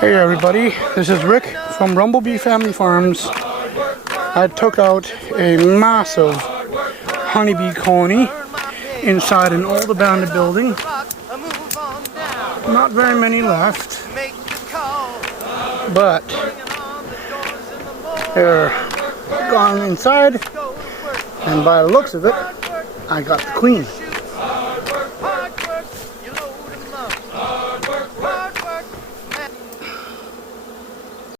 Hey everybody, this is Rick from Rumblebee Family Farms. I took out a massive honeybee colony inside an old abandoned building. Not very many left, but they're gone inside, and by the looks of it, I got the queen.